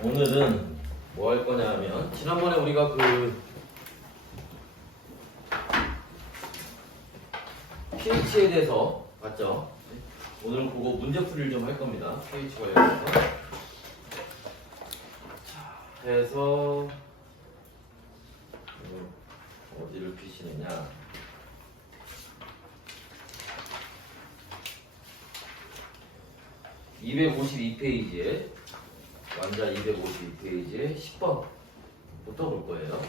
오늘은 뭐 할 거냐 하면 지난번에 우리가 pH에 대해서 봤죠? 오늘은 그거 문제풀이를 좀 할 겁니다. pH 관련해서. 자, 해서 어디를 피시느냐? (252페이지에) 완자 252페이지에 10번부터 볼 거예요.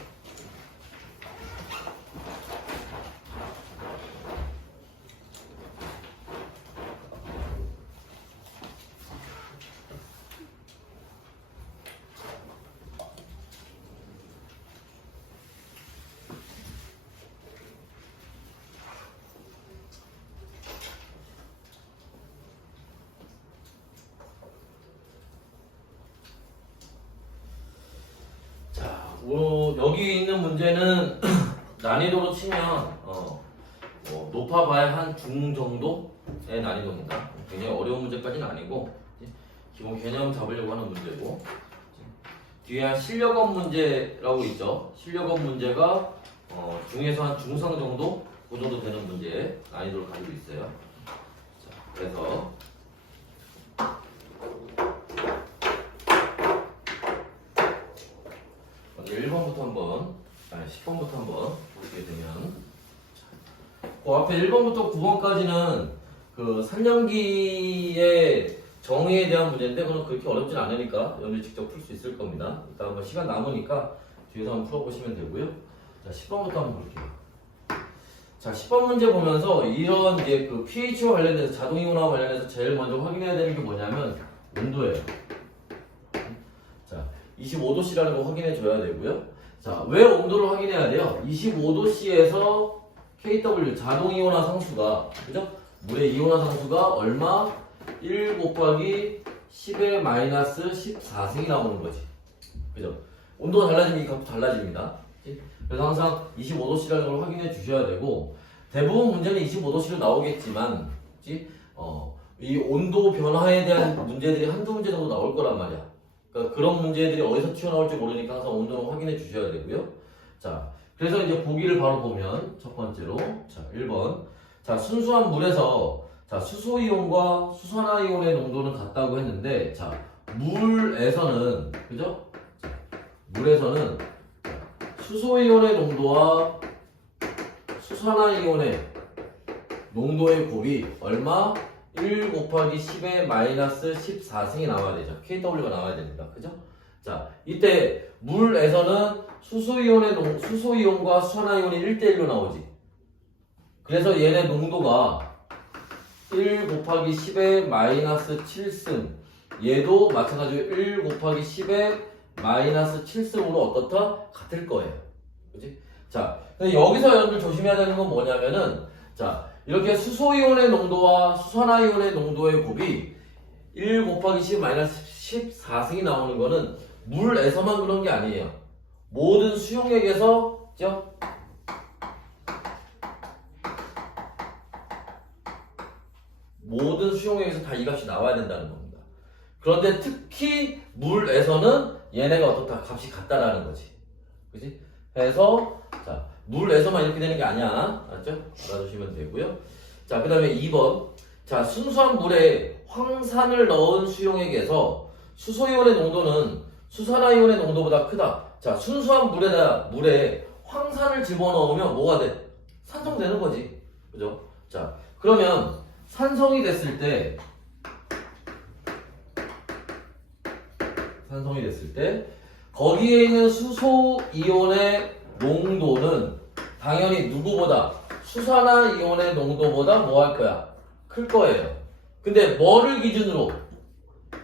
여기 있는 문제는 난이도로 치면 높아봐야 한 중 정도의 난이도입니다. 굉장히 어려운 문제까지는 아니고 기본 개념 잡으려고 하는 문제고, 뒤에 한 실력업 문제라고 있죠. 실력업 문제가 중에서 한 중상 정도, 그 정도 되는 문제의 난이도를 가지고 있어요. 자, 그래서 1번부터 한번, 10번부터 한번 보게 되면, 그 앞에 1번부터 9번까지는 그 산정기의 정의에 대한 문제인데, 그건 그렇게 어렵진 않으니까 여러분이 직접 풀 수 있을 겁니다. 일단 한번 시간 남으니까 뒤에서 한번 풀어보시면 되고요. 자, 10번부터 한번 볼게요. 자, 10번 문제 보면서 이런 이제 그 pH와 관련해서, 자동이온화와 관련해서 제일 먼저 확인해야 되는 게 뭐냐면 온도예요. 자, 25도씨라는 거 확인해 줘야 되고요. 자, 왜 온도를 확인해야 돼요? 25도씨에서 KW 자동이온화 상수가, 그죠? 물의 이온화 상수가 얼마? 1 곱하기 10의 마이너스 14승이 나오는 거지. 그죠? 온도가 달라지면 이 값도 달라집니다. 그치? 그래서 항상 25도씨라는 걸 확인해 주셔야 되고, 대부분 문제는 25도씨로 나오겠지만, 그치? 이 온도 변화에 대한 문제들이 한두 문제 정도 나올 거란 말이야. 그러니까 그런 문제들이 어디서 튀어나올지 모르니까 항상 온도를 확인해 주셔야 되고요. 자, 그래서 이제 보기를 바로 보면 첫 번째로, 자, 1번. 자, 순수한 물에서, 자, 수소이온과 수산화이온의 농도는 같다고 했는데, 자, 물에서는, 그죠? 자, 물에서는 수소이온의 농도와 수산화이온의 농도의 곱이 얼마? 1 곱하기 10의 마이너스 14승이 나와야 되죠. KW가 나와야 됩니다. 그죠? 자, 이때 물에서는 수소이온과 수산화이온이 1대1로 나오지. 그래서 얘네 농도가 1 곱하기 10의 마이너스 7승, 얘도 마찬가지로 1 곱하기 10의 마이너스 7승으로 어떻다? 같을 거예요. 그치? 자, 근데 여기서 여러분들 조심해야 되는 건 뭐냐면은, 자, 이렇게 수소이온의 농도와 수산화이온의 농도의 곱이 1 곱하기 10 마이너스 14승이 나오는 거는 물에서만 그런 게 아니에요. 모든 수용액에서, 그죠? 모든 수용액에서 다 이 값이 나와야 된다는 겁니다. 그런데 특히 물에서는 얘네가 어떻다? 값이 같다라는 거지. 그지? 해서, 자, 물에서만 이렇게 되는 게 아니야. 알았죠? 알아두시면 되고요. 자, 그 다음에 2번. 자, 순수한 물에 황산을 넣은 수용액에서 수소이온의 농도는 수산화이온의 농도보다 크다. 자, 순수한 물에 황산을 집어넣으면 뭐가 돼? 산성되는 거지. 그죠? 자, 그러면 산성이 됐을 때, 거기에 있는 수소이온의 농도는 당연히 누구보다, 수산화이온의 농도보다 뭐 할 거야? 클 거예요. 근데 뭐를 기준으로?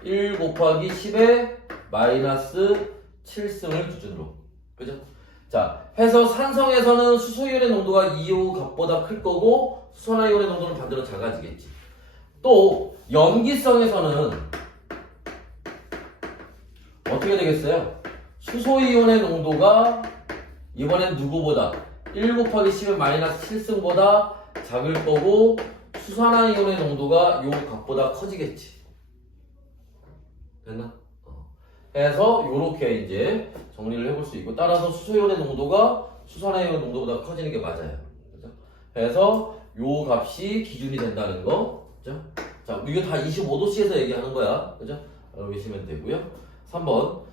1 곱하기 10의 마이너스 7승을 기준으로. 그죠? 자, 해서 산성에서는 수소이온의 농도가 이온 값보다 클 거고, 수산화이온의 농도는 반대로 작아지겠지. 또 염기성에서는 어떻게 되겠어요? 수소이온의 농도가 이번엔 누구보다 1 곱하기 10의 마이너스 7승보다 작을 거고 수산화이온의 농도가 요 값보다 커지겠지. 됐나? 해서 요렇게 이제 정리를 해볼 수 있고 따라서 수소이온의 농도가 수산화이온의 농도보다 커지는 게 맞아요. 그죠? 해서 요 값이 기준이 된다는 거. 그죠? 자, 이거 다 25도씨에서 얘기하는 거야. 그죠? 알고 계시면 되고요. 3번.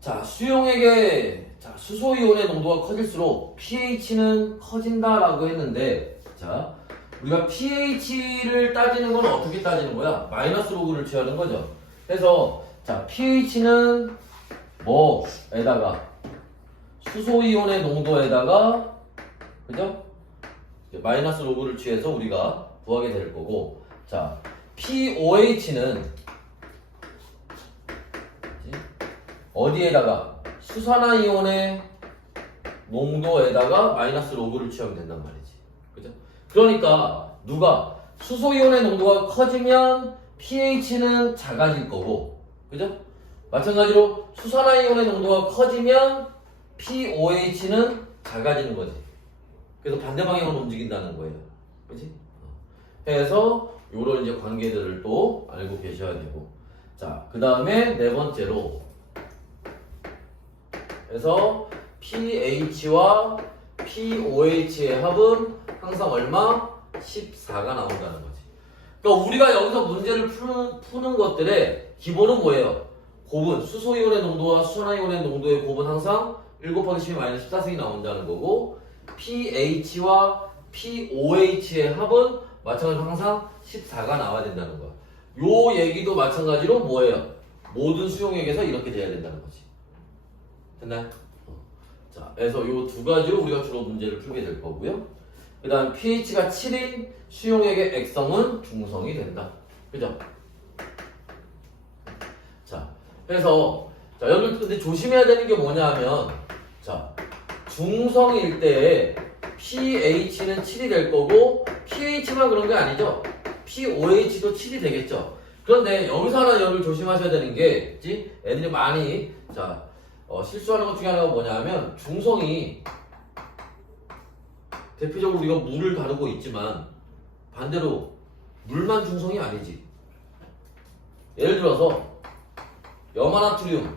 자, 수용액의 수소이온의 농도가 커질수록 pH는 커진다라고 했는데, 자, 우리가 pH를 따지는 건 어떻게 따지는 거야? 마이너스 로그를 취하는 거죠. 그래서 자, pH는 뭐에다가 수소이온의 농도에다가 그죠? 마이너스 로그를 취해서 우리가 구하게 될 거고, 자, pOH는 어디에다가 수산화이온의 농도에다가 마이너스 로그를 취하면 된단 말이지. 그죠? 그러니까 누가 수소이온의 농도가 커지면 pH는 작아질 거고, 그죠? 마찬가지로 수산화이온의 농도가 커지면 pOH는 작아지는 거지. 그래서 반대 방향으로 움직인다는 거예요. 그지? 해서 요런 이제 관계들을 또 알고 계셔야 되고. 자, 그 다음에 네 번째로 그래서 pH와 pOH의 합은 항상 얼마? 14가 나온다는 거지. 그러니까 우리가 여기서 문제를 푸는 것들의 기본은 뭐예요? 곱은 수소이온의 농도와 수산화이온의 농도의 곱은 항상 1 곱하기 10 마이너스 14승이 나온다는 거고, pH와 pOH의 합은 마찬가지로 항상 14가 나와야 된다는 거야. 요 얘기도 마찬가지로 뭐예요? 모든 수용액에서 이렇게 돼야 된다는 거지. 됐나요? 자, 그래서 요 두 가지로 우리가 주로 문제를 풀게 될 거고요. 그 다음 pH가 7인 수용액의 액성은 중성이 된다. 그죠? 자, 그래서 자, 여기 근데 조심해야 되는 게 뭐냐 하면, 자, 중성일 때에 pH는 7이 될 거고, pH만 그런 게 아니죠. pOH도 7이 되겠죠. 그런데 여기서 하나 여러분 조심하셔야 되는 게 있지? 애들이 많이 실수하는 것 중에 하나가 뭐냐 하면, 중성이 대표적으로 우리가 물을 다루고 있지만 반대로 물만 중성이 아니지. 예를 들어서 염화나트륨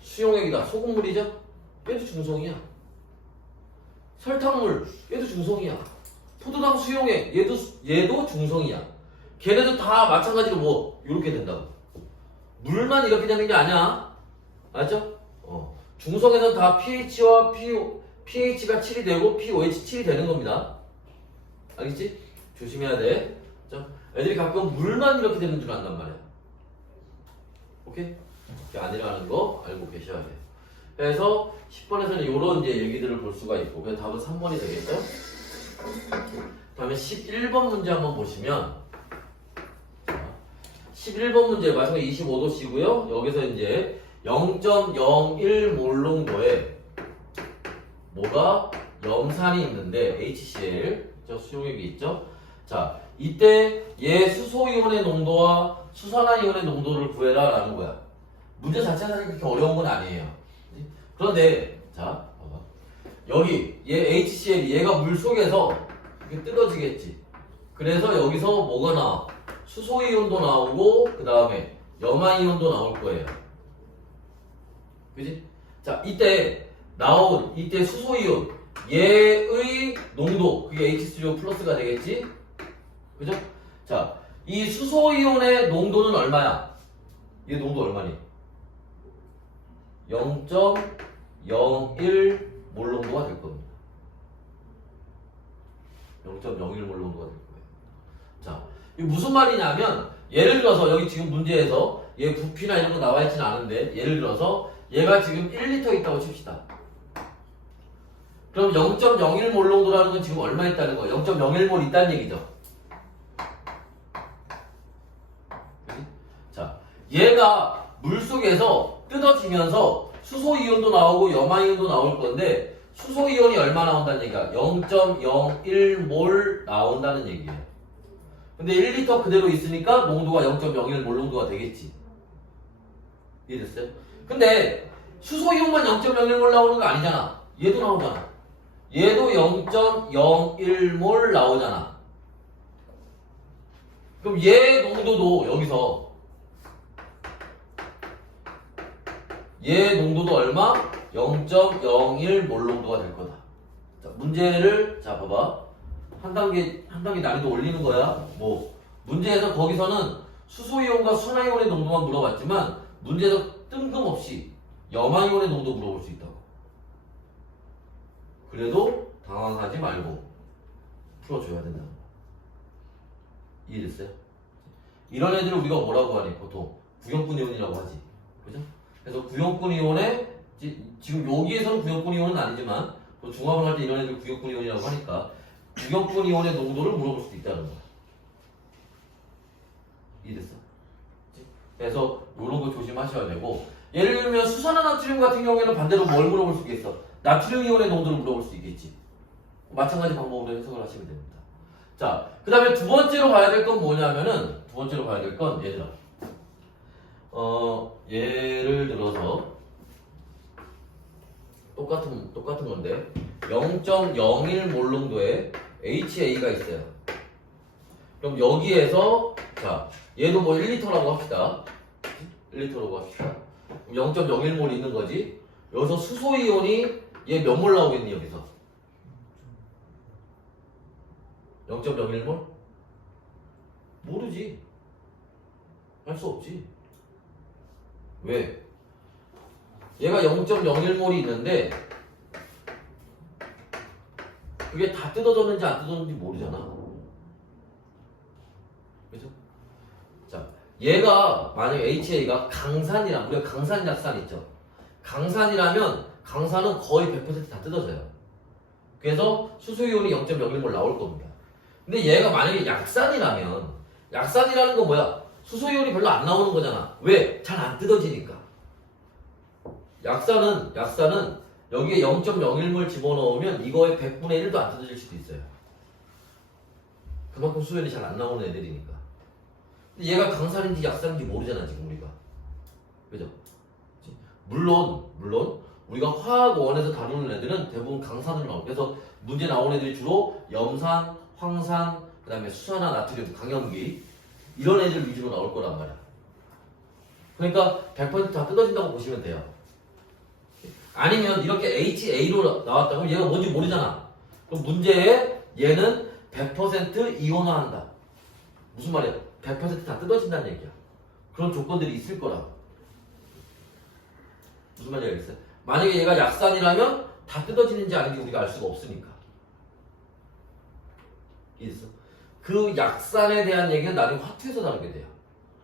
수용액이다. 소금물이죠? 얘도 중성이야. 설탕물 얘도 중성이야. 포도당 수용액 얘도 중성이야. 걔네도 다 마찬가지로 뭐 이렇게 된다고. 물만 이렇게 되는 게 아니야. 알죠? 중성에는 다 pH와 pH가 7이 되고 pOH 7이 되는 겁니다. 알겠지? 조심해야 돼. 자, 애들이 가끔 물만 이렇게 되는 줄 안단 말이야. 오케이? 그게 아니라는 거 알고 계셔야 돼요. 그래서 10번에서는 이런 이제 얘기들을 볼 수가 있고, 그래서 답은 3번이 되겠죠? 다음에 11번 문제 한번 보시면, 11번 문제 마찬가지 25도씨고요. 여기서 이제 0.01 몰농도에 뭐가 염산이 있는데 HCl 수용액이 있죠. 자, 이때 얘 수소이온의 농도와 수산화이온의 농도를 구해라 라는 거야. 문제 자체가 사실 그렇게 어려운 건 아니에요. 그런데 자, 봐봐. 여기 얘 HCl 얘가 물 속에서 이렇게 뜯어지겠지. 그래서 여기서 뭐가 나와? 수소이온도 나오고 그 다음에 염화이온도 나올 거예요. 그지? 자, 이때 수소이온 얘의 농도 그게 H3O 플러스가 되겠지? 그죠? 자, 이 수소이온의 농도는 얼마야? 얘 농도 얼마니? 0.01 몰농도가 될 겁니다. 0.01 몰농도가 될 거예요. 자, 이게 무슨 말이냐면, 예를 들어서 여기 지금 문제에서 얘 부피나 이런 거 나와 있지는 않은데, 예를 들어서 얘가 지금 1리터 있다고 칩시다. 그럼 0.01 몰농도라는 건 지금 얼마 있다는 거예요? 0.01몰 있다는 얘기죠. 자, 얘가 물속에서 뜯어지면서 수소이온도 나오고 염화이온도 나올 건데, 수소이온이 얼마 나온다는 얘기야? 0.01몰 나온다는 얘기예요. 근데 1리터 그대로 있으니까 농도가 0.01몰 농도가 되겠지. 이해됐어요? 근데 수소이온만 0.01몰 나오는 거 아니잖아. 얘도 나오잖아. 얘도 0.01몰 나오잖아. 그럼 얘 농도도 여기서 얘 농도도 얼마? 0.01몰 농도가 될 거다. 자, 문제를 자 봐봐. 한 단계 난이도 올리는 거야. 뭐 문제에서 거기서는 수소이온과 순화이온의 농도만 물어봤지만 문제에서 뜬금없이 염화이온의 농도 물어볼 수 있다고. 그래도 당황하지 말고 풀어줘야 된다. 이해됐어요? 이런 애들을 우리가 뭐라고 하니? 보통 구형분 이온이라고 하지. 그죠? 그래서 구형분 이온에 지금 여기에서는 구형분 이온은 아니지만 또 중합을 할 때 이런 애들 구형분 이온이라고 하니까 구형분 이온의 농도를 물어볼 수도 있다는 거야. 이해됐어? 그래서 이런 거 조심하셔야 되고, 예를 들면 수산화나트륨 같은 경우에는 반대로 뭘 물어볼 수 있겠어? 나트륨 이온의 농도를 물어볼 수 있겠지. 마찬가지 방법으로 해석을 하시면 됩니다. 자, 그 다음에 두 번째로 봐야 될 건 뭐냐면은, 두 번째로 봐야 될 건 얘들아, 예를 들어서 똑같은 건데 0.01몰 농도의 HA가 있어요. 그럼 여기에서 자, 얘도 뭐 1리터라고 합시다. 1리터라고 합시다. 0.01몰 있는 거지. 여기서 수소이온이 얘 몇 몰 나오겠니 여기서? 0.01몰? 모르지. 할 수 없지. 왜? 얘가 0.01몰이 있는데 그게 다 뜯어졌는지 안 뜯어졌는지 모르잖아. 그죠? 자, 얘가 만약에 HA가 강산이라, 우리가 강산 약산 있죠. 강산이라면 강산은 거의 100% 다 뜯어져요. 그래서 수소이온이 0.01몰 나올 겁니다. 근데 얘가 만약에 약산이라면, 약산이라는 건 뭐야? 수소이온이 별로 안 나오는 거잖아. 왜? 잘 안 뜯어지니까. 약산은 여기에 0.01몰 집어넣으면 이거의 100분의 1도 안 뜯어질 수도 있어요. 그만큼 수소이온이 잘 안 나오는 애들이니까. 근데 얘가 강산인지 약산인지 모르잖아 지금 우리가. 그죠? 물론 우리가 화학원에서 다루는 애들은 대부분 강산으로 나오고, 그래서 문제 나오는 애들이 주로 염산, 황산, 그 다음에 수산화 나트륨, 강염기 이런 애들 위주로 나올 거란 말이야. 그러니까 100%다 뜯어진다고 보시면 돼요. 아니면 이렇게 HA로 나왔다 그럼 얘가 뭔지 모르잖아. 그럼 문제에 얘는 100% 이온화한다. 무슨 말이야? 100%다 뜯어진다는 얘기야. 그런 조건들이 있을 거라고. 무슨 말인지 알겠어요? 만약에 얘가 약산이라면 다 뜯어지는지 아닌지 우리가 알 수가 없으니까. 이해했어? 그 약산에 대한 얘기는 나중에 화투에서 다루게 돼요.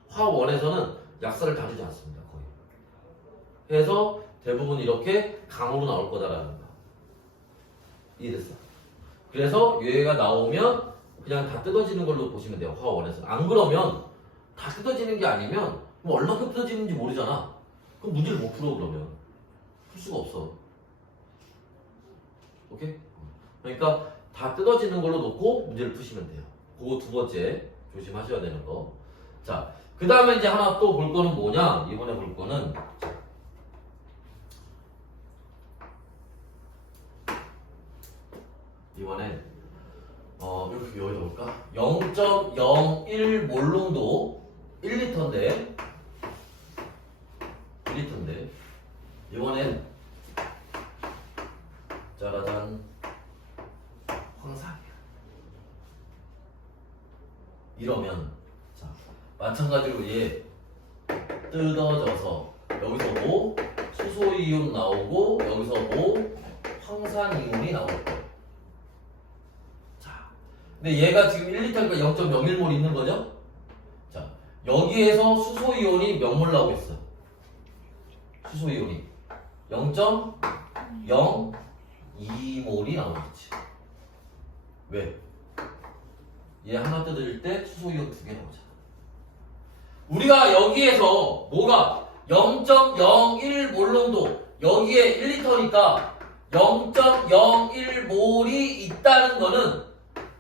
화원에서는 약산을 다루지 않습니다. 거의. 그래서 대부분 이렇게 강으로 나올 거다라는 거. 이해됐어? 그래서 얘가 나오면 그냥 다 뜯어지는 걸로 보시면 돼요. 화원에서. 안 그러면 다 뜯어지는 게 아니면 그럼 얼마큼 뜯어지는지 모르잖아. 그럼 문제를 못 풀어 그러면. 풀 수가 없어. 오케이? 그러니까 다 뜯어지는 걸로 놓고 문제를 푸시면 돼요. 그거 두 번째 조심하셔야 되는 거. 자, 그 다음에 이제 하나 또 볼 거는 뭐냐? 이번에 볼 거는 이번엔 이렇게 여기다 볼까? 0.01몰 농도 1리터인데 이번엔 짜라잔 황산이야. 이러면 자 마찬가지로 얘 뜯어져서 여기서 뭐 수소이온 나오고 여기서 뭐 황산이온이 나올 거야. 자, 근데 얘가 지금 1리터니까 0.01몰 있는 거죠? 자, 여기에서 수소이온이 몇 몰 나오겠어? 수소이온이 0.02몰이 나오겠지. 왜? 얘 하나 뜯을 때 수소이온 2개 나오잖아. 우리가 여기에서 뭐가 0.01몰 농도 여기에 1리터니까 0.01몰이 있다는 거는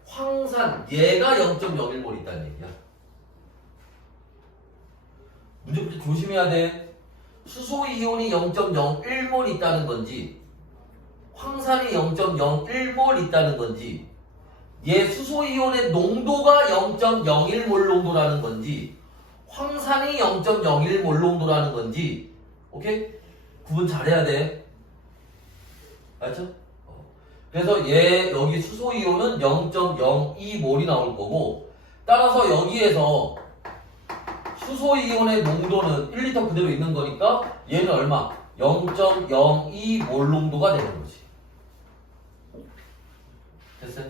황산 얘가 0.01몰 있다는 얘기야. 문제부터 조심해야 돼. 수소이온이 0.01몰 있다는 건지 황산이 0.01몰 있다는 건지 얘 수소이온의 농도가 0.01몰 농도라는 건지 황산이 0.01몰 농도라는 건지 오케이? 구분 잘해야 돼. 알죠? 그래서 얘 여기 수소이온은 0.02몰이 나올 거고 따라서 여기에서 수소이온의 농도는 1리터 그대로 있는 거니까 얘는 얼마? 0.02몰 농도가 되는 거지. 됐어요?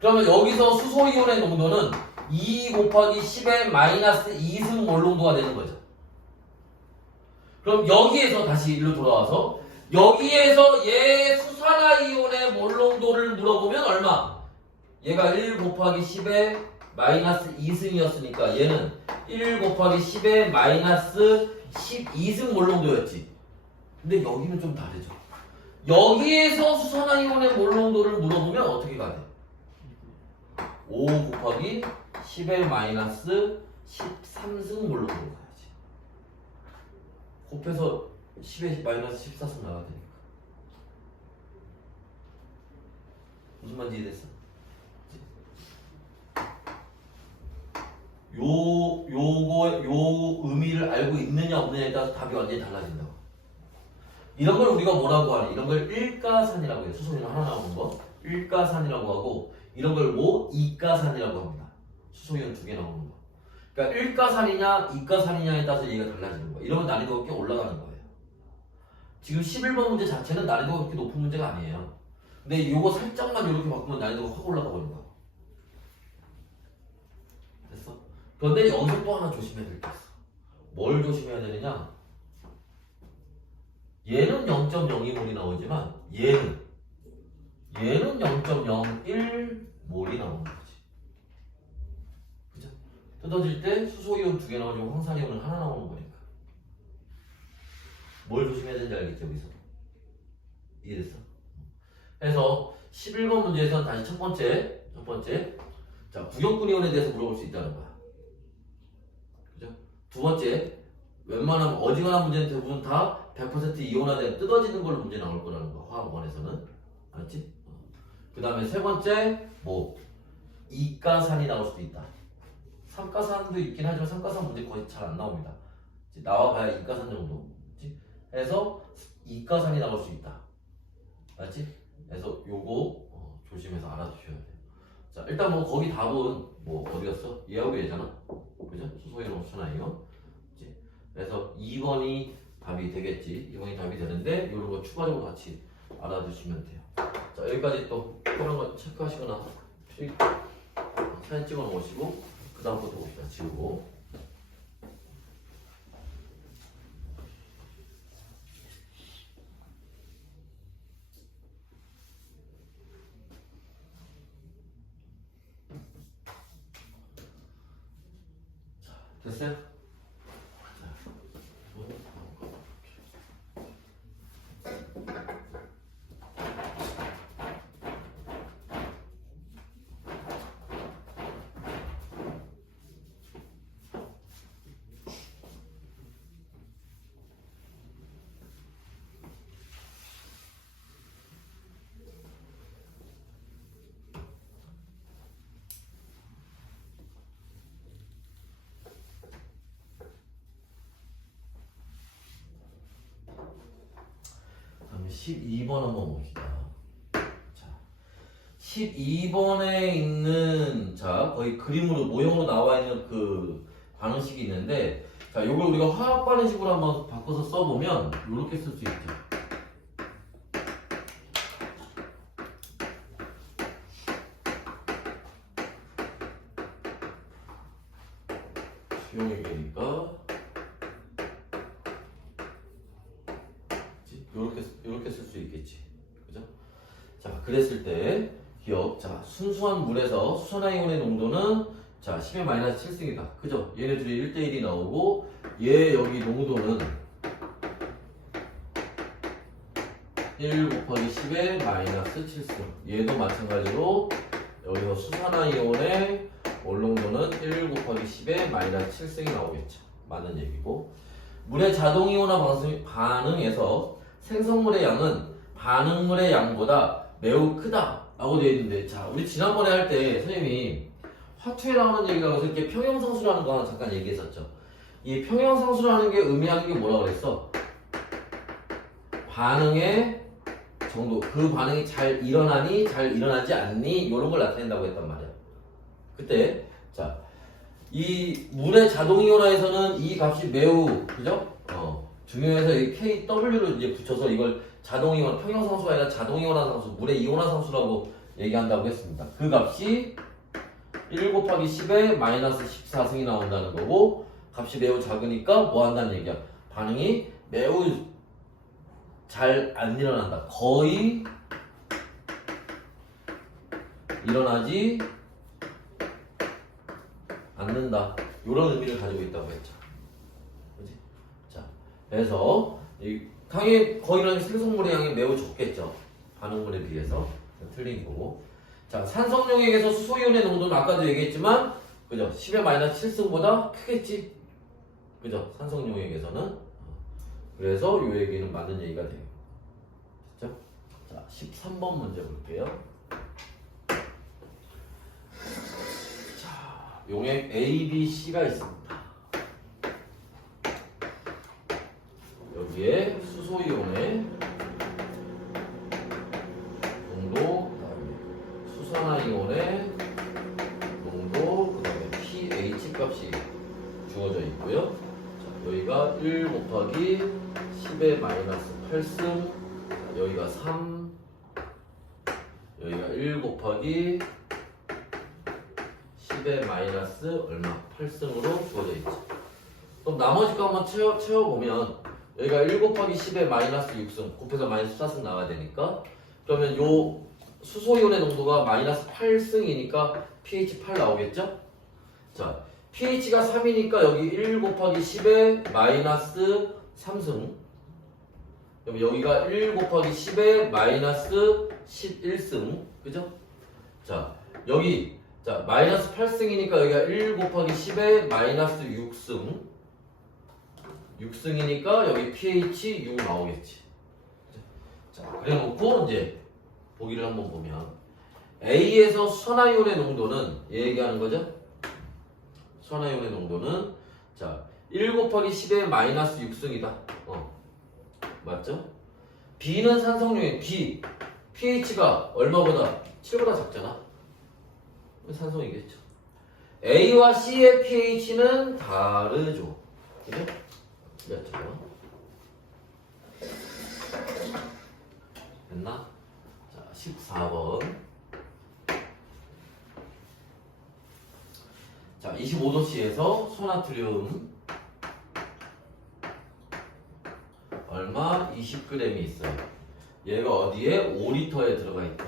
그러면 여기서 수소이온의 농도는 2 곱하기 10의 마이너스 2승몰 농도가 되는 거죠. 그럼 여기에서 다시 일로 돌아와서 여기에서 얘 수산화이온의 몰 농도를 물어보면 얼마? 얘가 1 곱하기 10의 마이너스 2승이었으니까 얘는 1 곱하기 10의 마이너스 12승 몰 농도였지. 근데 여기는 좀 다르죠. 여기에서 수산화이온의 몰 농도를 물어보면 어떻게 가야 돼? 5 곱하기 10의 마이너스 13승 몰 농도로 가야지. 곱해서 10의 마이너스 14승 나가야 되니까. 무슨 말인지 이해됐어? 요 의미를 알고 있느냐 없느냐에 따라서 답이 완전히 달라진다고. 이런 걸 우리가 뭐라고 하니? 이런 걸 일가산이라고 해요. 수소이온 하나 나오는 거 일가산이라고 하고 이런 걸 뭐? 이가산이라고 합니다. 수소이온 2개 나오는 거. 그러니까 일가산이냐 이가산이냐에 따라서 얘가 달라지는 거예요. 이러면 난이도가 꽤 올라가는 거예요. 지금 11번 문제 자체는 난이도가 그렇게 높은 문제가 아니에요. 근데 이거 살짝만 이렇게 바꾸면 난이도가 확 올라가 버린 거야. 됐어? 그런데 여기서 또 하나 조심해야 될 게 있어. 뭘 조심해야 되느냐? 얘는 0.02몰이 나오지만 얘는 0.01몰이 나오는 거지. 그죠? 뜯어질 때 수소이온 2개 나오고 황산이온은 하나 나오는 거니까. 뭘 조심해야 되는지 알겠죠? 여기서 이해됐어? 그래서 11번 문제에서는 다시 첫 번째 자 부격분 이온에 대해서 물어볼 수 있다는 거야. 그죠? 두 번째 웬만하면 어지간한 문제는 대부분 다 100% 이온화되면 뜯어지는 걸로 문제 나올 거라는 거야. 화학원에서는 알았지? 그 다음에 세 번째 뭐 이가산이 나올 수도 있다. 삼가산도 있긴 하지만 삼가산 문제 거의 잘 안 나옵니다. 나와봐야 이가산 정도. 그래서 이가산이 나올 수 있다. 알았지? 그래서 요거 조심해서 알아두셔야 돼요. 자 일단 뭐 거기 답은 뭐 어디였어? 얘하고 얘잖아. 그죠? 수소이온 수산화이온. 그래서 2번이 답이 되겠지. 2번이 답이 되는데 이런 거 추가적으로 같이 알아두시면 돼요. 자 여기까지 또 그런 거 체크하시거나 사진 찍어 놓으시고 그 다음부터 봅시다. 지우고. 자 됐어요? 다음에 12번 한번 봅시다. 자, 12번에 있는 자 거의 그림으로 모형으로 나와 있는 그 반응식이 있는데 자 요걸 우리가 화학 반응식으로 한번 바꿔서 써보면 이렇게 쓸 수 있죠. 수용의 계니까 이렇게 쓸 수 있겠지. 그죠? 자, 그랬을 때 기억. 자, 순수한 물에서 수산화이온의 농도는 자, 10의 마이너스 7승이다. 그죠? 얘네들이 1대1이 나오고 얘 여기 농도는 1 곱하기 10의 마이너스 7승. 얘도 마찬가지로 여기서 수산화이온의 몰 농도는 1 곱하기 10의 마이너스 7승이 나오겠죠. 맞는 얘기고 물의 자동이온화 반응에서 생성물의 양은 반응물의 양보다 매우 크다 라고 되어 있는데, 자, 우리 지난번에 할 때 선생님이 화투에 나오는 얘기가 나와서 이렇게 평형상수라는 거 하나 잠깐 얘기했었죠. 이 평형상수라는 게 의미하는 게 뭐라고 그랬어? 반응의 정도, 그 반응이 잘 일어나니 잘 일어나지 않니 이런 걸 나타낸다고 했단 말이야. 그때 자, 이 물의 자동이온화에서는 이 값이 매우 그죠? 중요해서 이 KW를 이제 붙여서 이걸 자동이온 평형상수가 아니라 자동이온화상수, 물의 이온화상수라고 얘기한다고 했습니다. 그 값이 1 곱하기 10에 마이너스 14승이 나온다는 거고, 값이 매우 작으니까 뭐 한다는 얘기야? 반응이 매우 잘 안 일어난다. 거의 일어나지 않는다. 이런 의미를 가지고 있다고 했죠. 그치? 자, 그래서 당연히 거의 생성물의 양이 매우 적겠죠. 반응물에 비해서. 틀린 거고. 자, 산성용액에서 수소이온의 농도는 아까도 얘기했지만, 그죠? 10의 마이너스 7승보다 크겠지. 그죠? 산성용액에서는. 그래서 이 얘기는 맞는 얘기가 돼요. 됐죠? 자, 13번 문제 볼게요. 자, 용액 A, B, C가 있습니다. 여기에 수소이온의 농도, 수산화이온의 농도, 그 다음에 pH 값이 주어져 있고요. 자, 여기가 1 곱하기 10의 마이너스 8승, 여기가 3, 여기가 1 곱하기 10의 마이너스 얼마? 8승으로 주어져 있죠. 그럼 나머지 거 한번 채워보면 여기가 1 곱하기 10의 마이너스 6승 곱해서 마이너스 4승 나와야 되니까, 그러면 요 수소이온의 농도가 마이너스 8승이니까 pH 8 나오겠죠? 자, pH가 3이니까 여기 1 곱하기 10의 마이너스 3승, 그럼 여기가 1 곱하기 10의 마이너스 11승, 그죠? 자, 여기 자 마이너스 8승이니까 여기가 1 곱하기 10의 마이너스 6승이니까 여기 pH 6 나오겠지. 자, 그래 놓고 이제 보기를 한번 보면 A에서 수산화이온의 농도는 얘기하는 거죠? 수산화이온의 농도는 자 1 곱하기 10의 마이너스 6승이다. 맞죠? B는 산성용액 B pH가 얼마보다? 7보다 작잖아. 산성이겠죠. A와 C의 pH는 다르죠. 그죠? 그렇죠. 됐나? 자, 14번. 자, 25도씨에서 소나트륨 얼마? 20g이 있어요. 얘가 어디에? 5리터에 들어가 있다.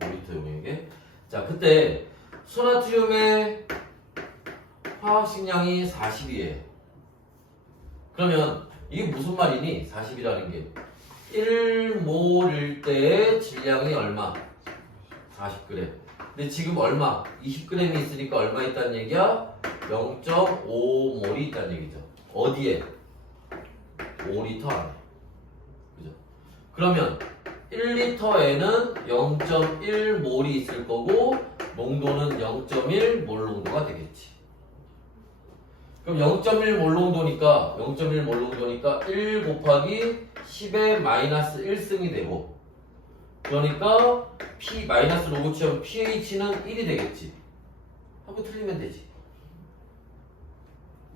5리터 용액에. 자, 그때 소나트륨의 화학식량이 40이에요. 그러면 이게 무슨 말이니? 40이라는 게 1몰일 때의 질량이 얼마? 40g. 근데 지금 얼마? 20g이 있으니까 얼마 있다는 얘기야? 0.5몰이 있다는 얘기죠. 어디에? 5리터 안에. 그죠? 그러면 1리터에는 0.1몰이 있을 거고 농도는 0.1몰 농도가 되겠지. 그럼 0.1몰 농도니까 1 곱하기 10의 마이너스 1승이 되고, 그러니까 P 마이너스 로그 치면 pH는 1이 되겠지. 하고 틀리면 되지.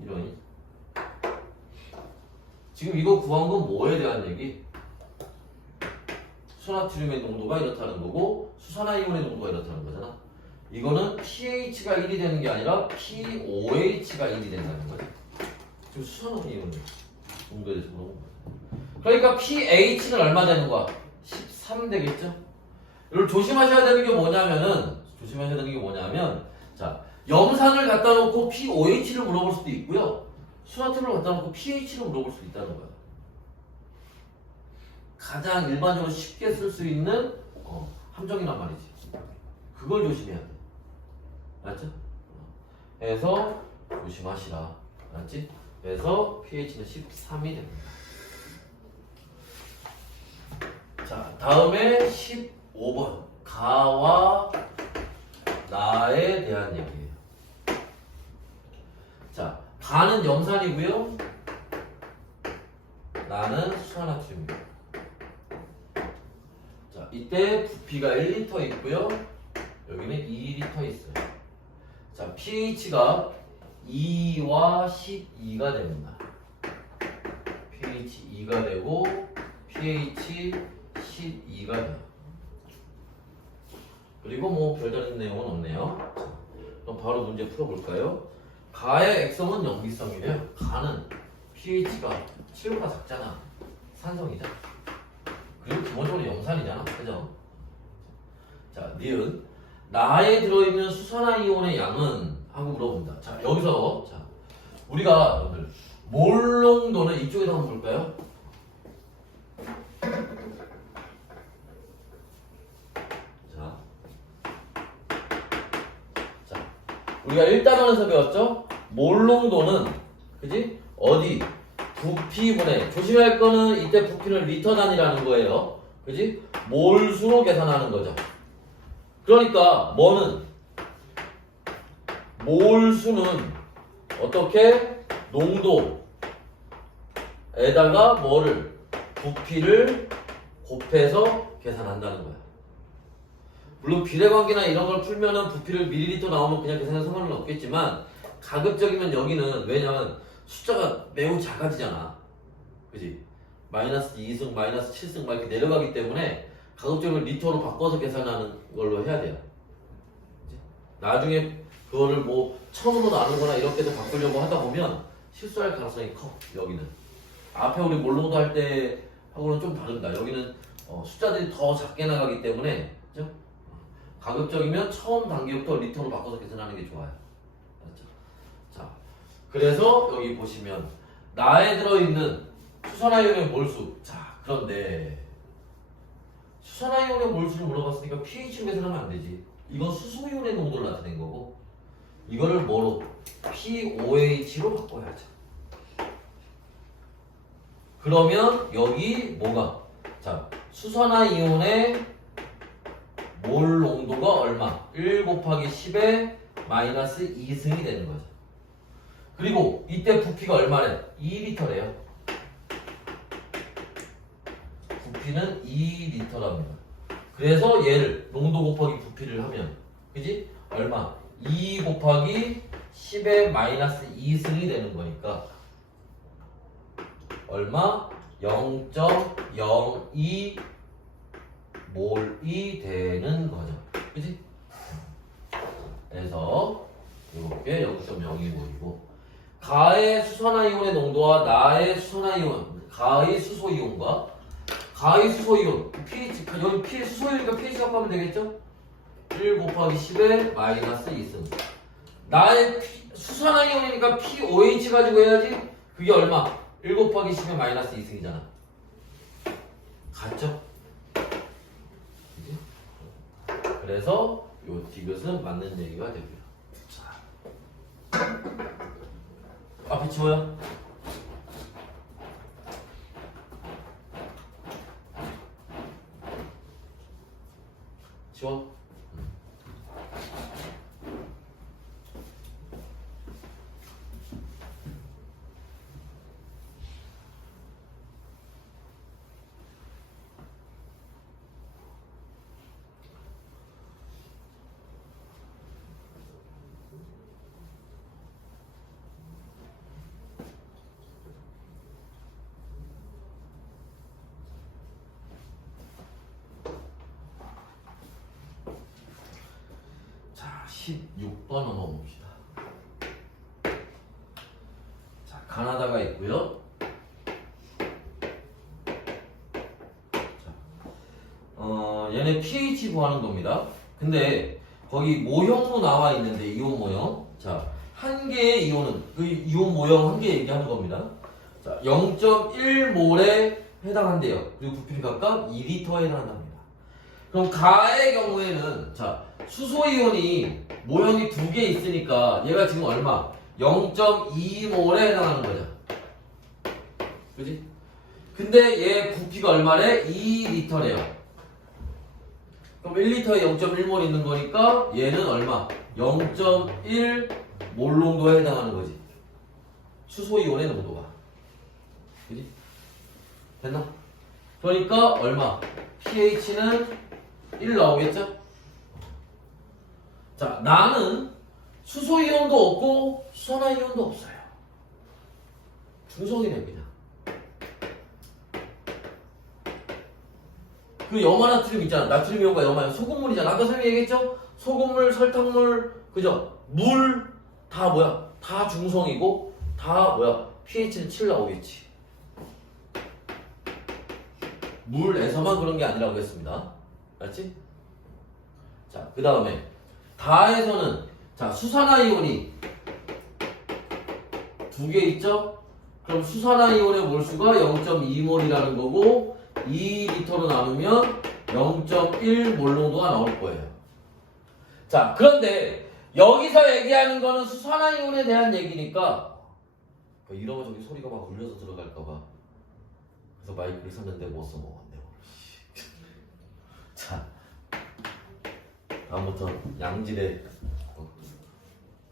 이러니 지금 이거 구한 건 뭐에 대한 얘기? 수나트륨의 농도가 이렇다는 거고 수산화이온의 농도가 이렇다는 거잖아. 이거는 pH가 1이 되는 게 아니라 pOH가 1이 된다는 거야. 지금 수산화이온 농도에 대해서 물어본 거야. 그러니까 pH는 얼마 되는 거야? 13 되겠죠? 이걸 조심하셔야 되는 게 뭐냐면 자, 염산을 갖다 놓고 pOH를 물어볼 수도 있고요. 수나트륨을 갖다 놓고 pH를 물어볼 수도 있다는 거야. 가장 일반적으로 쉽게 쓸 수 있는 함정이란 말이지. 그걸 조심해야 돼. 알았죠? 그래서 조심하시라. 알았지? 그래서 pH는 13이 됩니다. 자, 다음에 15번. 가와 나에 대한 얘기예요. 자, 가는 염산이고요. 나는 수산화수입니다. 자, 이때 부피가 1리터 있고요. 여기는 2리터 있어요. 자, pH가 2와 12가 됩니다. pH 2가 되고 pH 12가 돼요. 그리고 뭐 별다른 내용은 없네요. 자, 그럼 바로 문제 풀어볼까요? 가의 액성은 염기성이래요. 가는 pH가 7보다 작잖아. 산성이죠. 그리고 기본적으로 염산이잖아. 그죠? 자, 니은 나에 들어있는 수산화이온의 양은 하고 물어본다. 자, 여기서 자, 우리가 여러분들 몰농도는 이쪽에서 한번 볼까요? 자, 우리가 1단원에서 배웠죠? 몰농도는 그지? 어디? 부피분의 조심할 거는 이때 부피는 리터 단위라는 거예요. 그지? 몰수로 계산하는 거죠. 그러니까 뭐는 몰수는 어떻게 농도에다가 뭐를 부피를 곱해서 계산한다는 거야. 물론 비례관계나 이런 걸 풀면은 부피를 밀리리터 나오면 그냥 계산해서 상관은 없겠지만 가급적이면 여기는 왜냐면 숫자가 매우 작아지잖아. 그지? 마이너스 2승, 마이너스 7승 막 이렇게 내려가기 때문에 가급적이면 리터로 바꿔서 계산하는 걸로 해야 돼요. 그치? 나중에 그거를 뭐 1000으로 나누거나 이렇게도 바꾸려고 하다 보면 실수할 가능성이 커. 여기는 앞에 우리 몰농도 할 때 하고는 좀 다릅니다. 여기는 숫자들이 더 작게 나가기 때문에 그죠? 가급적이면 처음 단계부터 리터로 바꿔서 계산하는 게 좋아요. 맞죠? 자, 그래서 여기 보시면 나에 들어있는 수산화이온의 몰수. 자, 그런데 수산화이온의 몰수를 물어봤으니까 pH로 계산하면 안 되지. 이건 수소이온의 농도를 나타낸 거고 이거를 뭐로? POH로 바꿔야죠. 그러면 여기 뭐가? 자, 수산화이온의 몰 농도가 얼마? 1 곱하기 10에 마이너스 2승이 되는 거죠. 그리고 이때 부피가 얼마래? 2리터래요. 부피는 2리터랍니다. 그래서 얘를 농도 곱하기 부피를 하면 그지? 얼마? 2 곱하기 10에 마이너스 2승이 되는 거니까 얼마? 0.02 몰이 되는 거죠. 그치? 그래서 이렇게 0.02몰이고 가의 수산화이온의 농도와 나의 수산화이온, 가의 수소이온과 가의 수소이온 pH, 여기 pH 수소이온이니까 pH 값하면 되겠죠? 1 곱하기 10에 마이너스 2승. 나의 수산화이온이니까 POH 가지고 해야지. 그게 얼마? 1 곱하기 10에 마이너스 2승이잖아. 같죠? 그래서 요 디귿은 맞는 얘기가 되고요. 자, 앞에 치워요. 치워. 자, 16번 넘어봅시다. 자, 가나다가 있고요. 자, 얘네 pH 구하는 겁니다. 근데 거기 모형으로 나와 있는데 이온 모형. 자, 한 개의 이온은 그 이온 모형 한 개 얘기하는 겁니다. 자, 0.1몰에 해당한대요. 그리고 부피는 각각 2리터에 해당한답니다. 그럼 가의 경우에는 자, 수소이온이 모형이 두 개 있으니까 얘가 지금 얼마? 0.2몰에 해당하는 거죠. 그지? 근데 얘 부피가 얼마래? 2리터래요. 그럼 1리터에 0.1몰 있는 거니까 얘는 얼마? 0.1 몰농도에 해당하는 거지. 수소이온의 농도가. 그지? 됐나? 그러니까 얼마? pH는 1 나오겠죠? 자, 나는 수소이온도 없고 수산화이온도 없어요. 중성이네 그냥. 그 염화나트륨 있잖아. 나트륨 이온과 염화이온. 소금물이잖아. 아까 선생님이 얘기했죠? 소금물, 설탕물, 그죠? 물, 다 뭐야? 다 중성이고, 다 뭐야? pH는 7 나오겠지. 물에서만 그런 게 아니라고 했습니다. 알지? 자, 그 다음에 다에서는 자, 수산화이온이 2개 있죠? 그럼 수산화이온의 몰수가 0.2몰이라는 거고 2리터로 나누면 0.1 몰농도가 나올 거예요. 자, 그런데 여기서 얘기하는 거는 수산화이온에 대한 얘기니까 이러면 저기 소리가 막 울려서 들어갈까봐 그래서 마이크를 샀는데 못 써먹었네. 자, 다음부터 양질의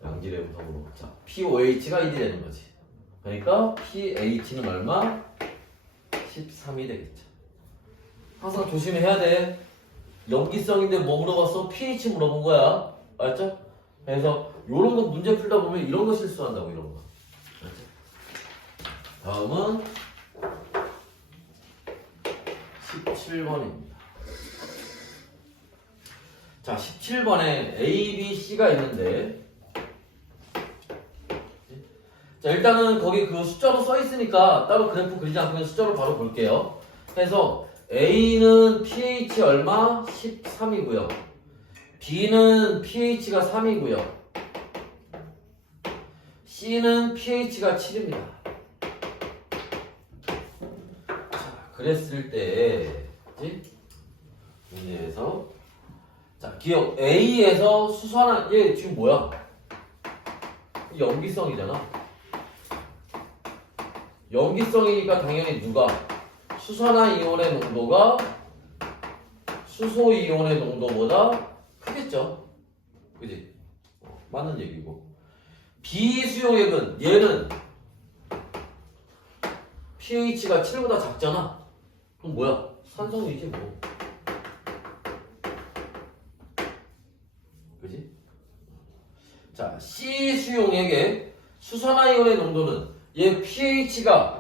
음성으로. 자, POH가 1이 되는 거지. 그러니까 pH는 얼마? 13이 되겠죠. 항상 조심해야 돼. 염기성인데 뭐 물어봤어? pH 물어본 거야. 알죠? 그래서 요런 거 문제 풀다 보면 이런 거 실수한다고, 이런 거. 알죠? 다음은 17번입니다. 자, 17번에 A, B, C가 있는데 자, 일단은 거기 그 숫자로 써 있으니까 따로 그래프 그리지 않고 그냥 숫자로 바로 볼게요. 그래서 A는 pH 얼마? 13이고요. B는 pH가 3이고요. C는 pH가 7입니다. 자, 그랬을 때 문제에서 자, 기억 A에서 수산화 얘 지금 뭐야? 염기성이잖아. 염기성이니까 당연히 누가? 수산화이온의 농도가 수소이온의 농도보다 크겠죠. 그지? 맞는 얘기고. 비수용액은 얘는 pH가 7보다 작잖아. 그럼 뭐야? 산성이지 뭐. 그지? 자, C 수용액의 수산화이온의 농도는 얘 pH가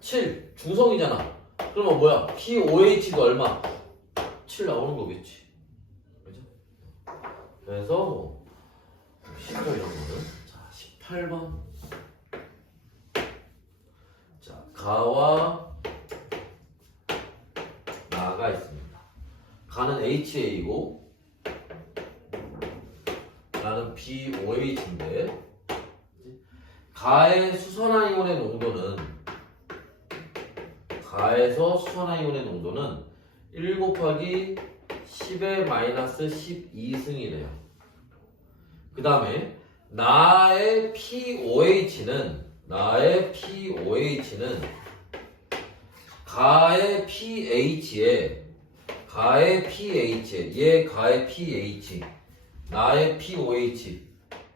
7 중성이잖아. 그러면 뭐야? POH도 얼마? 7 나오는 거겠지. 그죠? 그래서 뭐 쉽죠 이런 거는. 자, 18번. 자, 가와 나가 있습니다. 가는 HA고 나는 BOH인데 가의 수산화이온의 농도는 가에서 수산화이온의 농도는 1 곱하기 10의 마이너스 12승이래요. 그 다음에 나의 POH는 가의 pH에 얘 가의 pH 나의 POH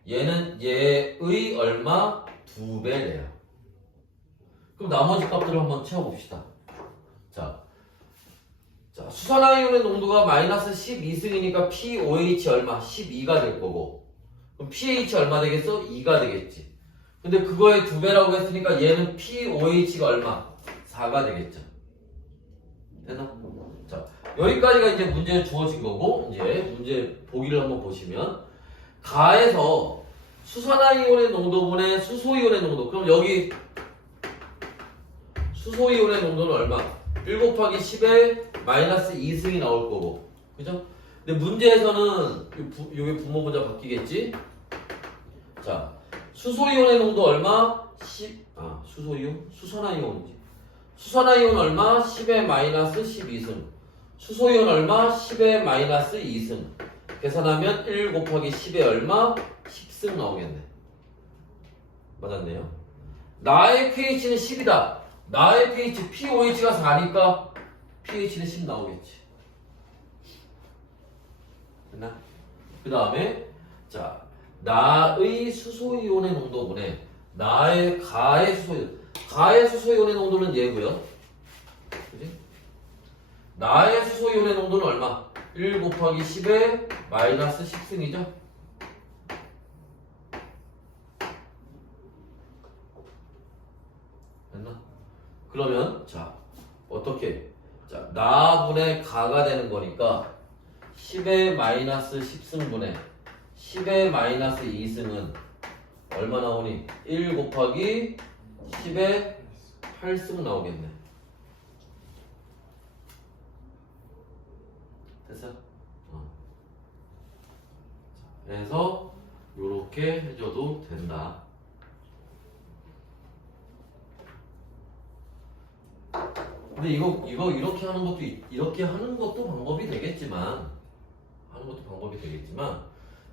얘는 얘의 얼마? 2배래요. 그럼 나머지 값들을 한번 채워봅시다. 자, 수산화이온의 농도가 마이너스 12승이니까 POH 얼마? 12가 될 거고 그럼 pH 얼마 되겠어? 2가 되겠지. 근데 그거의 2배라고 했으니까 얘는 POH가 얼마? 4가 되겠죠. 됐나? 자, 여기까지가 이제 문제 주어진 거고 이제 문제 보기를 한번 보시면 가에서 수산화이온의 농도분의 수소이온의 농도. 그럼 여기 수소이온의 농도는 얼마? 1 곱하기 10에 마이너스 2승이 나올 거고. 그죠? 근데 문제에서는 여기 부모분자 바뀌겠지? 자, 수소이온의 농도 얼마? 수소이온? 수산화이온이지. 수산화이온 얼마? 10에 마이너스 12승. 수소이온 얼마? 10에 마이너스 2승. 계산하면 1 곱하기 10에 얼마? 10승 나오겠네. 맞았네요. 나의 pH는 10이다. 나의 pH, pOH가 4니까 pH는 10 나오겠지. 됐나? 그 다음에 자, 나의 수소이온의 농도분에 나의 가의 수소이온. 가의 수소이온의 농도는 얘고요. 그지? 나의 수소이온의 농도는 얼마? 1 곱하기 10에 마이너스 10승이죠? 됐나? 그러면 자, 어떻게? 자, 나분의 가가 되는 거니까 10의 마이너스 10승분의 10의 마이너스 2승은 얼마 나오니? 1 곱하기 10의 8승 나오겠네. 됐어? 그래서 요렇게 해줘도 된다. 근데 이거 이렇게 하는 것도 이렇게 하는 것도 방법이 되겠지만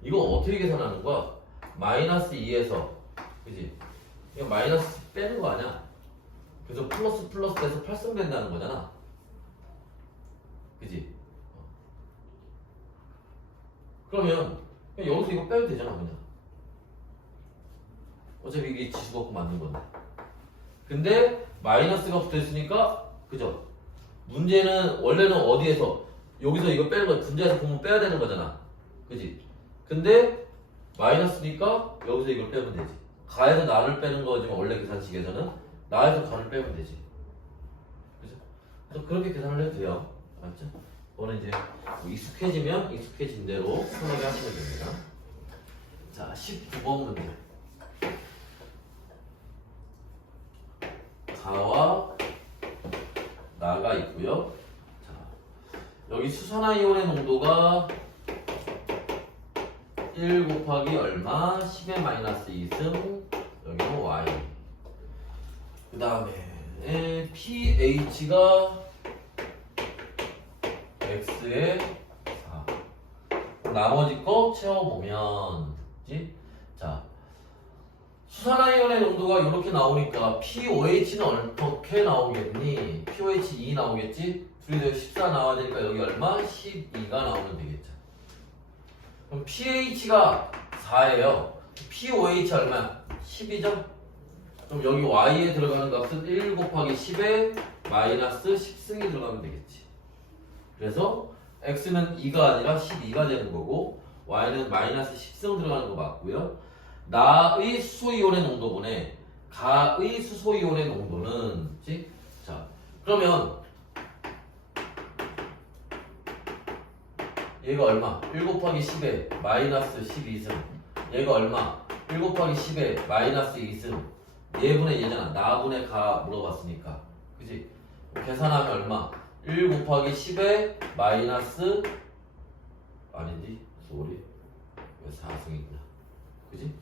이거 어떻게 계산하는 거야? 마이너스 2에서 그지? 이거 마이너스 빼는 거 아니야? 그래서 플러스 돼서 8승 된다는 거잖아. 그지? 그러면 그냥 여기서 이거 빼도 되잖아 그냥. 어차피 이게 지수가 없고 맞는 건데. 근데 마이너스가 붙어있으니까 그죠? 문제는 원래는 어디에서 여기서 이거 빼는 거야. 분자에서 보면 빼야 되는 거잖아. 그지? 근데 마이너스니까 여기서 이걸 빼면 되지. 가에서 나를 빼는 거지만 원래 계산식에서는 나에서 가를 빼면 되지. 그죠? 그래서 그렇게 계산을 해도 돼요. 맞죠? 그거는 이제 익숙해지면 익숙해진 대로 편하게 하시면 됩니다. 자, 19번 문제. 가와 나가 있고요. 자, 여기 수산화이온의 농도가 1 곱하기 얼마? 10의 마이너스 2승. 여기는 y. 그 다음에 pH가 x의 4. 나머지 거 채워보면 그치? 자, 수산화이온의 농도가 이렇게 나오니까 pOH는 어떻게 나오겠니? pOH 2 나오겠지? 둘이 여기 14 나와야 되니까 여기 얼마? 12가 나오면 되겠죠. 그럼 pH가 4예요. pOH 얼마야? 10이죠? 그럼 여기 y에 들어가는 값은 1 곱하기 10에 마이너스 10승이 들어가면 되겠지. 그래서 x는 2가 아니라 12가 되는 거고 y는 마이너스 10승 들어가는 거 맞고요. 나의 수소이온의 농도분에 가의 수소이온의 농도는 그치? 자, 그러면 얘가 얼마? 1 곱하기 10에 마이너스 12승. 얘가 얼마? 1 곱하기 10에 마이너스 2승. 얘분의 얘잖아. 나분의 가 물어봤으니까. 그치? 계산하면 얼마? 1 곱하기 10에 마이너스 아니지? 소리. 왜 4승이구나. 그치?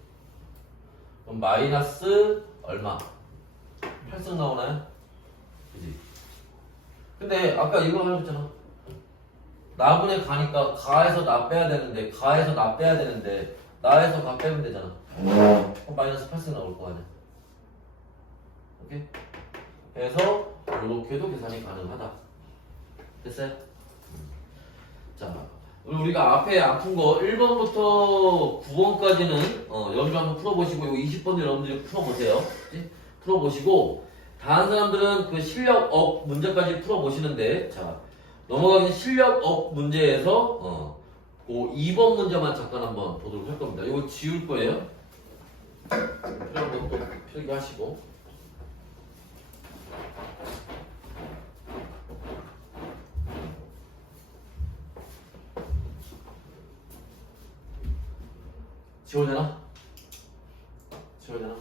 그럼 마이너스 얼마? 8승 나오나요? 그치? 근데 아까 이거 하셨잖아. 나분의 가니까 가에서 나 빼야 되는데 나에서 가 빼면 되잖아. 그럼 마이너스 8승 나올 거 아니야. 오케이? 그래서 이렇게도 계산이 가능하다. 됐어요? 자, 우리가 앞에 아픈 거 1번부터 9번까지는 연주 한번 풀어보시고 요 20번도 여러분들이 풀어보세요. 그치? 풀어보시고 다른 사람들은 그 실력업 문제까지 풀어보시는데 자, 넘어가긴 실력업 문제에서 그 2번 문제만 잠깐 한번 보도록 할 겁니다. 이거 지울 거예요. 필요한 것도 필기하시고. 지워되나? 지워되나?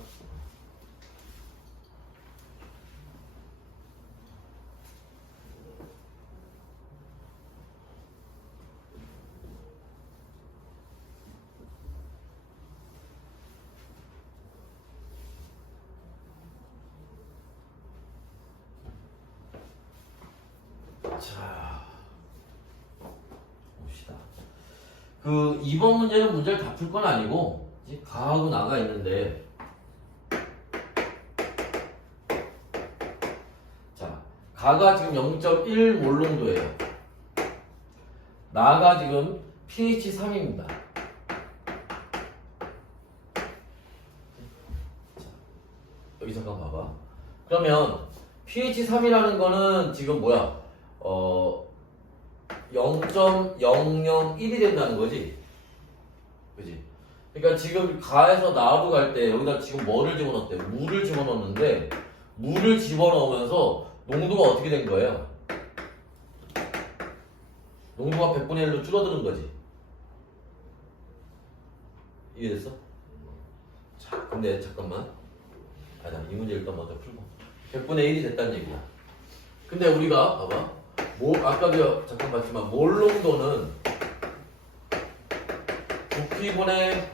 자, 봅시다. 그 2번 문제는 문제를 다 풀 건 아니고 가하고 나가 있는데 나가 지금 0.1 몰농도예요. 나가 지금 pH 3입니다. 여기 잠깐 봐봐. 그러면 pH 3이라는 거는 지금 뭐야? 0.001이 된다는 거지. 그지? 그러니까 지금 가에서 나로 갈 때 여기다 지금 뭐를 집어넣었대? 물을 집어넣었는데 물을 집어넣으면서 농도가 어떻게 된 거예요? 농도가 100분의 1로 줄어드는 거지. 이해됐어? 자, 근데 잠깐만. 아니다, 이 문제 일단 먼저 풀고. 100분의 1이 됐다는 얘기야. 근데 우리가 봐봐. 아까도 잠깐 봤지만 몰 농도는 부피분의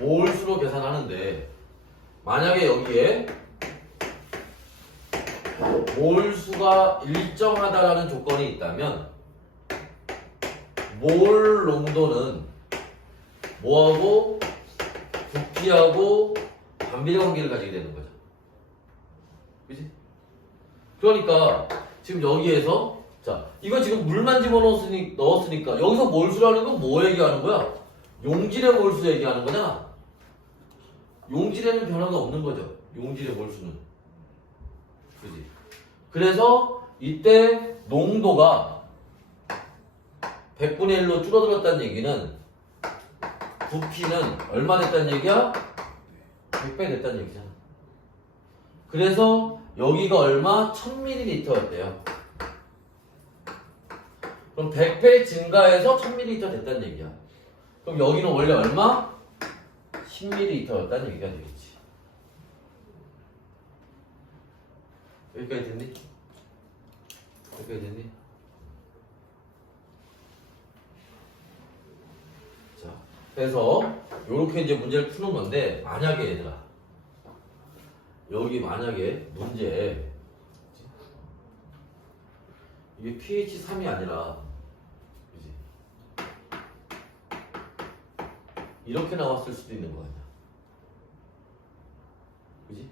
몰수로 계산하는데 만약에 여기에 몰수가 일정하다라는 조건이 있다면 몰 농도는 뭐하고 부피하고 반비례 관계를 가지게 되는 거죠. 그치? 그러니까 지금 여기에서 자 이거 지금 물만 집어넣었으니까 여기서 몰수라는 건 뭐 얘기하는 거야? 용질의 몰수 얘기하는 거잖아. 용질에는 변화가 없는 거죠. 용질의 몰수는. 그치? 그래서 이때 농도가 100분의 1로 줄어들었다는 얘기는 부피는 얼마 됐다는 얘기야? 100배 됐다는 얘기잖아. 그래서 여기가 얼마? 1000ml였대요. 그럼 100배 증가해서 1000ml 됐다는 얘기야. 그럼 여기는 원래 얼마? 10ml였다는 얘기가 되겠지. 여기까지 됐니? 여기까지 됐니? 자, 그래서 요렇게 이제 문제를 푸는 건데 만약에 얘들아 여기 만약에 문제에 이게 pH 3이 아니라 그지? 이렇게 나왔을 수도 있는 거 아니야. 그지?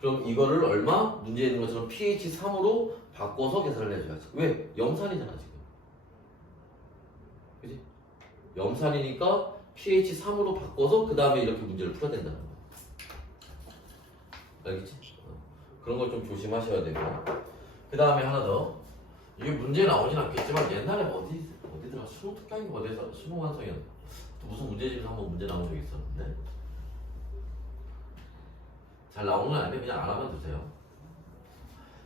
그럼 이거를 얼마? 문제에 있는 것처럼 pH 3으로 바꿔서 계산을 해줘야지. 왜? 염산이잖아 지금. 그지? 염산이니까 pH 3으로 바꿔서 그 다음에 이렇게 문제를 풀어야 된다는 거야. 알겠지? 그런 걸 좀 조심하셔야 되고. 그 다음에 하나 더. 이게 문제에 나오진 않겠지만 옛날에 어디더라 수능 특강인가 어디서 수능 완성이었나 또 무슨 문제집에서 한번 문제 나온 적이 있었는데 잘 나오는 건 아닌데 그냥 알아만 두세요.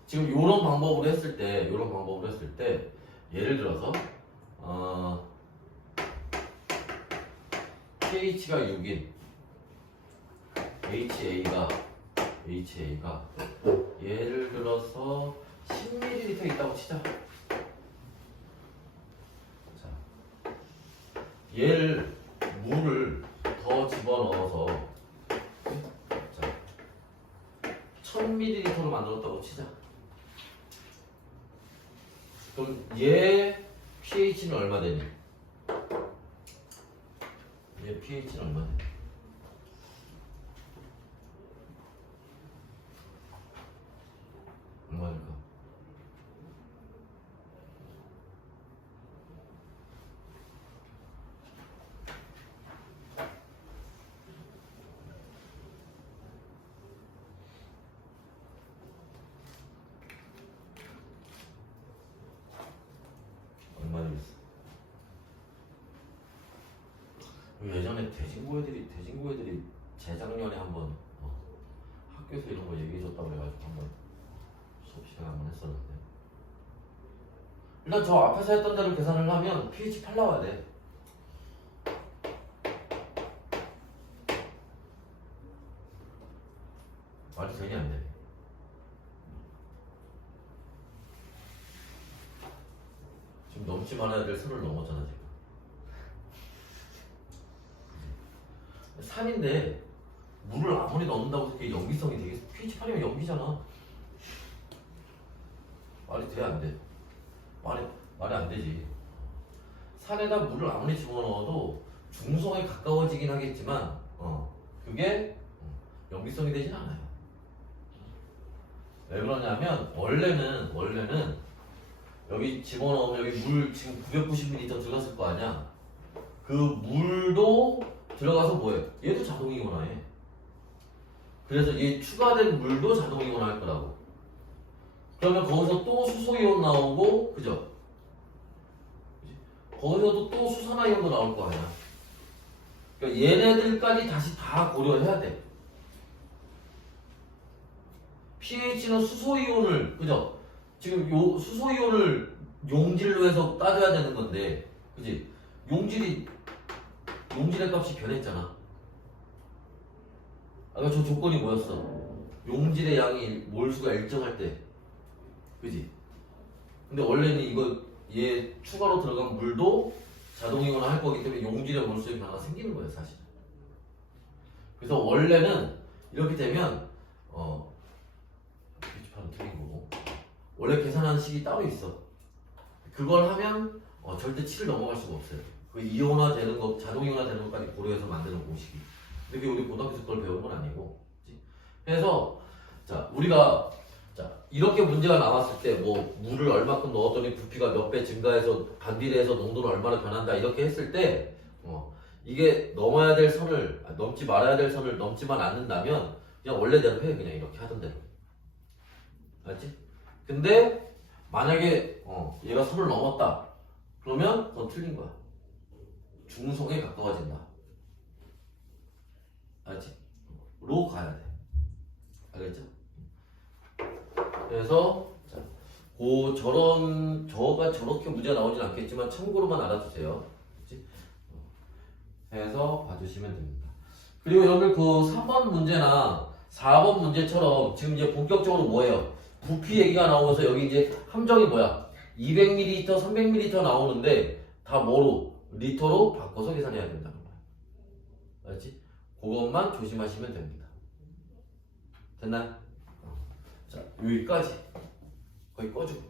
지금 요런 방법으로 했을 때 예를 들어서 pH가 6인 HA가 예를 들어서 10ml 있다고 치자. 자, 얘를 물을 더 집어넣어서 자, 1000ml로 만들었다고 치자. 그럼 얘 pH는 얼마 되니? 얘 pH는 얼마 되니? 얼마일까? 얼마 되겠어? 예전에 대진고 애들이 재작년에 한번 학교에서 이런 거 얘기해줬다고 그래가지고 한번 수업 시간에 한번 했었는데 일단 저 앞에서 했던 대로 계산을 하면 pH 8 나와야 돼. 말이 되니 안 되니? 지금 넘지 말아야 될 선을 넘었잖아 지금. 3인데 물을 아무리 넣는다고 해서 그게 염기성이 되겠어? pH 8이면 염기잖아. 말이 돼 안 돼? 말이 안 되지. 산에다 물을 아무리 집어넣어도 중성에 가까워지긴 하겠지만 그게 염기성이 되진 않아요. 왜 그러냐면 원래는 여기 집어넣으면 여기 물 지금 990ml 들어갔을 거 아니야. 그 물도 들어가서 뭐해? 얘도 자동이온화 해. 그래서 이 추가된 물도 자동이온화 할 거라고. 그러면 거기서 또 수소이온 나오고, 그죠? 거기서도 또 수산화이온도 나올 거 아니야. 그러니까 얘네들까지 다시 다 고려해야 돼. pH는 수소이온을, 그죠? 지금 요 수소이온을 용질로 해서 따져야 되는 건데, 그지? 용질의 값이 변했잖아. 아까 저 조건이 뭐였어? 용질의 양이 몰수가 일정할 때, 그지? 근데 원래는 얘 추가로 들어간 물도 자동이온화 할 거기 때문에 용질의 몰수의 변화가 생기는 거예요, 사실. 그래서 원래는 이렇게 되면 표지판은 틀린 거고, 원래 계산하는 식이 따로 있어. 그걸 하면 절대 7을 넘어갈 수가 없어요. 그 이온화 되는 거, 자동 이온화 되는 것까지 고려해서 만드는 공식이. 근데 그게 우리 고등학교에서 그걸 배우는 건 아니고. 그치? 그래서 우리가 이렇게 문제가 나왔을 때 뭐 물을 얼마큼 넣었더니 부피가 몇 배 증가해서 반비례해서 농도는 얼마나 변한다 이렇게 했을 때 이게 넘어야 될 선을 넘지 말아야 될 선을 넘지만 않는다면 그냥 원래대로 해. 그냥 이렇게 하던 대로. 알지? 근데 만약에 얘가 선을 넘었다 그러면 그건 틀린 거야. 중성에 가까워진다. 알지? 로 가야 돼. 알겠죠? 그래서 저가 저렇게 문제가 나오진 않겠지만 참고로만 알아두세요. 그치? 해서 봐주시면 됩니다. 그리고 여러분들 그 3번 문제나 4번 문제처럼 지금 이제 본격적으로 뭐예요? 부피 얘기가 나오면서 여기 이제 함정이 뭐야? 200ml, 300ml 나오는데 다 뭐로? 리터로 바꿔서 계산해야 된다는 거야. 알지? 그것만 조심하시면 됩니다. 됐나요? 자, 여기까지. 거의 꺼주고.